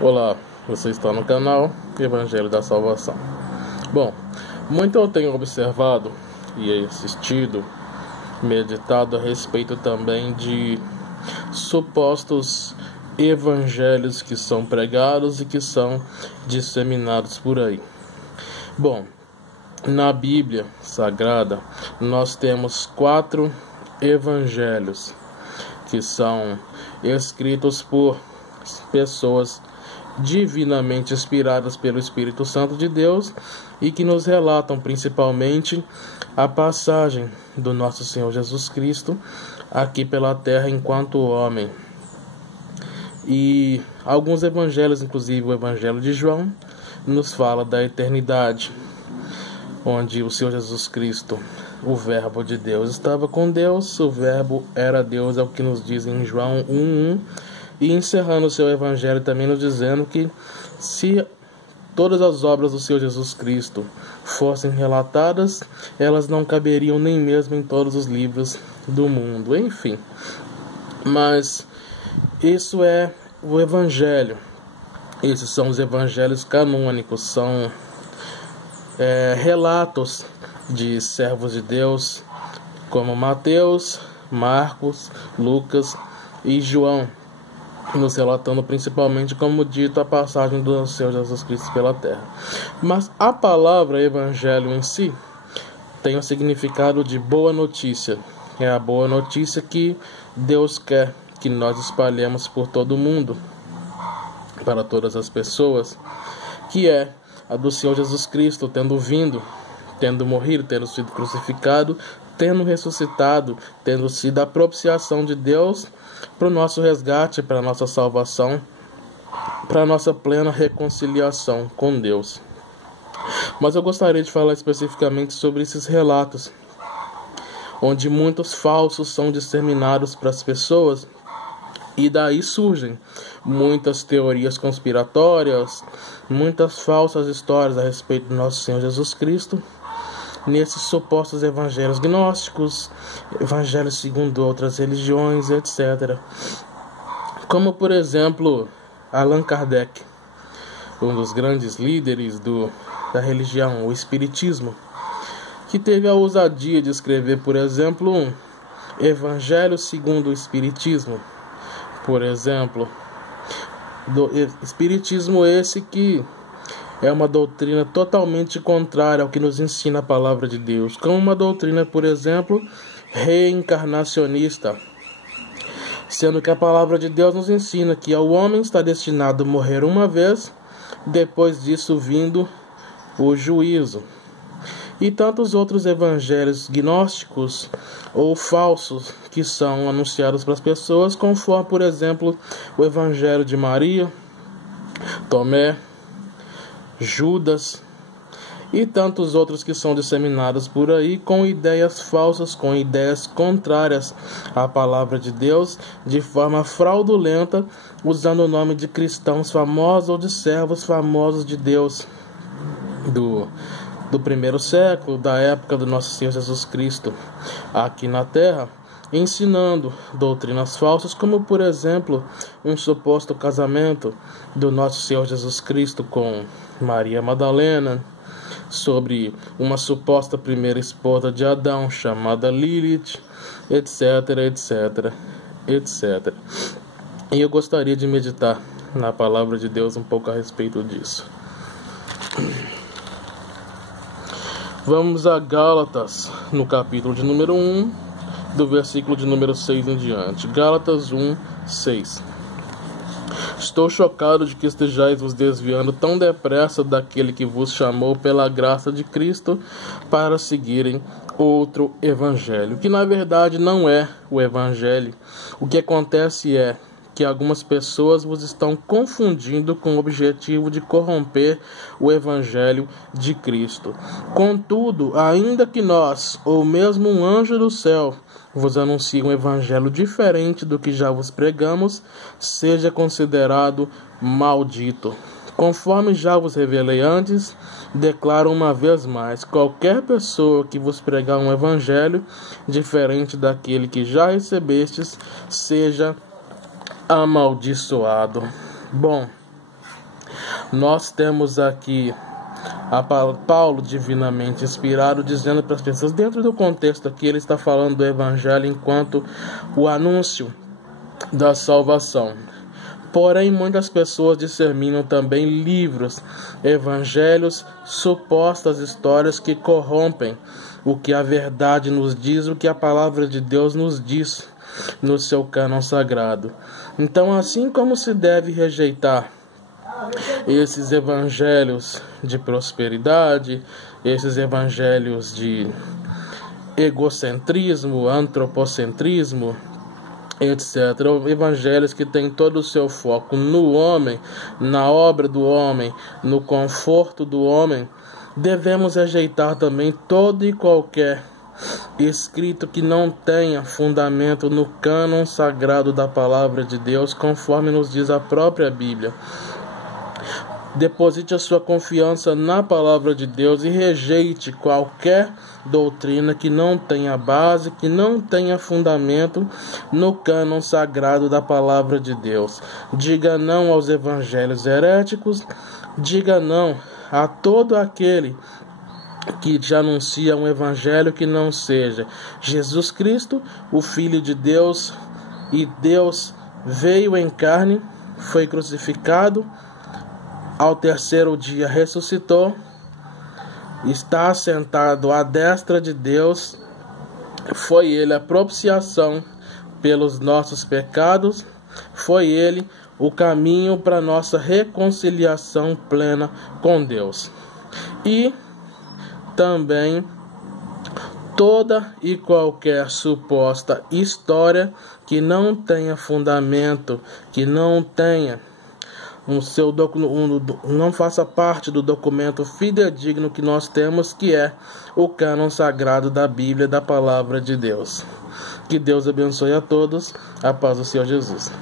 Olá, você está no canal Evangelho da Salvação. Bom, muito eu tenho observado e assistido, meditado a respeito também de supostos evangelhos que são pregados e que são disseminados por aí. Bom, na Bíblia Sagrada nós temos 4 evangelhos que são escritos por pessoas divinamente inspiradas pelo Espírito Santo de Deus e que nos relatam principalmente a passagem do nosso Senhor Jesus Cristo aqui pela terra enquanto homem. E alguns evangelhos, inclusive o Evangelho de João, nos fala da eternidade, onde o Senhor Jesus Cristo, o Verbo de Deus, estava com Deus, o Verbo era Deus, é o que nos diz em João 1:1. E encerrando o seu evangelho também nos dizendo que se todas as obras do Senhor Jesus Cristo fossem relatadas, elas não caberiam nem mesmo em todos os livros do mundo. Enfim, mas isso é o evangelho. Esses são os evangelhos canônicos, são relatos de servos de Deus como Mateus, Marcos, Lucas e João, nos relatando principalmente, como dito, a passagem do Senhor Jesus Cristo pela terra. Mas a palavra evangelho em si tem o significado de boa notícia. É a boa notícia que Deus quer que nós espalhemos por todo o mundo, para todas as pessoas, que é a do Senhor Jesus Cristo tendo vindo, tendo morrido, tendo sido crucificado, tendo ressuscitado, tendo sido a propiciação de Deus para o nosso resgate, para a nossa salvação, para a nossa plena reconciliação com Deus. Mas eu gostaria de falar especificamente sobre esses relatos, onde muitos falsos são disseminados para as pessoas, e daí surgem muitas teorias conspiratórias, muitas falsas histórias a respeito do nosso Senhor Jesus Cristo, nesses supostos evangelhos gnósticos, evangelhos segundo outras religiões, etc. Como, por exemplo, Allan Kardec, um dos grandes líderes da religião, o Espiritismo, que teve a ousadia de escrever, por exemplo, um Evangelho segundo o Espiritismo. Por exemplo, do Espiritismo esse que é uma doutrina totalmente contrária ao que nos ensina a palavra de Deus, como uma doutrina, por exemplo, reencarnacionista, sendo que a palavra de Deus nos ensina que o homem está destinado a morrer uma vez, depois disso vindo o juízo. E tantos outros evangelhos gnósticos ou falsos que são anunciados para as pessoas, conforme, por exemplo, o Evangelho de Maria, Tomé, Judas e tantos outros que são disseminados por aí com ideias falsas, com ideias contrárias à palavra de Deus, de forma fraudulenta, usando o nome de cristãos famosos ou de servos famosos de Deus do primeiro século, da época do nosso Senhor Jesus Cristo aqui na terra, ensinando doutrinas falsas, como por exemplo um suposto casamento do nosso Senhor Jesus Cristo com Maria Madalena, sobre uma suposta primeira esposa de Adão chamada Lilith, etc, etc, etc. E eu gostaria de meditar na palavra de Deus um pouco a respeito disso. Vamos a Gálatas, no capítulo de número 1, do versículo de número 6 em diante. Gálatas 1:6. Estou chocado de que estejais vos desviando tão depressa daquele que vos chamou pela graça de Cristo para seguirem outro evangelho, que na verdade não é o evangelho. O que acontece é que algumas pessoas vos estão confundindo com o objetivo de corromper o evangelho de Cristo. Contudo, ainda que nós, ou mesmo um anjo do céu, vos anuncie um evangelho diferente do que já vos pregamos, seja considerado maldito. Conforme já vos revelei antes, declaro uma vez mais: qualquer pessoa que vos pregar um evangelho diferente daquele que já recebestes, seja amaldiçoado. Bom, Nós temos aqui a Paulo divinamente inspirado dizendo para as pessoas, dentro do contexto aqui, ele está falando do evangelho enquanto o anúncio da salvação. Porém, muitas pessoas disseminam também livros, evangelhos, supostas histórias que corrompem o que a verdade nos diz, o que a palavra de Deus nos diz no seu cânon sagrado. Então, assim como se deve rejeitar esses evangelhos de prosperidade, esses evangelhos de egocentrismo, antropocentrismo, etc. Evangelhos que têm todo o seu foco no homem, na obra do homem, no conforto do homem, devemos rejeitar também todo e qualquer escrito que não tenha fundamento no cânon sagrado da palavra de Deus, conforme nos diz a própria Bíblia. Deposite a sua confiança na palavra de Deus e rejeite qualquer doutrina que não tenha base, que não tenha fundamento no cânon sagrado da palavra de Deus. Diga não aos evangelhos heréticos, diga não a todo aquele que te anuncia um evangelho que não seja Jesus Cristo, o Filho de Deus, e Deus veio em carne, foi crucificado, ao terceiro dia ressuscitou, está assentado à destra de Deus, foi ele a propiciação pelos nossos pecados, foi ele o caminho para nossa reconciliação plena com Deus. E também toda e qualquer suposta história que não tenha fundamento, que não tenha não faça parte do documento fidedigno que nós temos, que é o cânon sagrado da Bíblia, da palavra de Deus. Que Deus abençoe a todos. A paz do Senhor Jesus.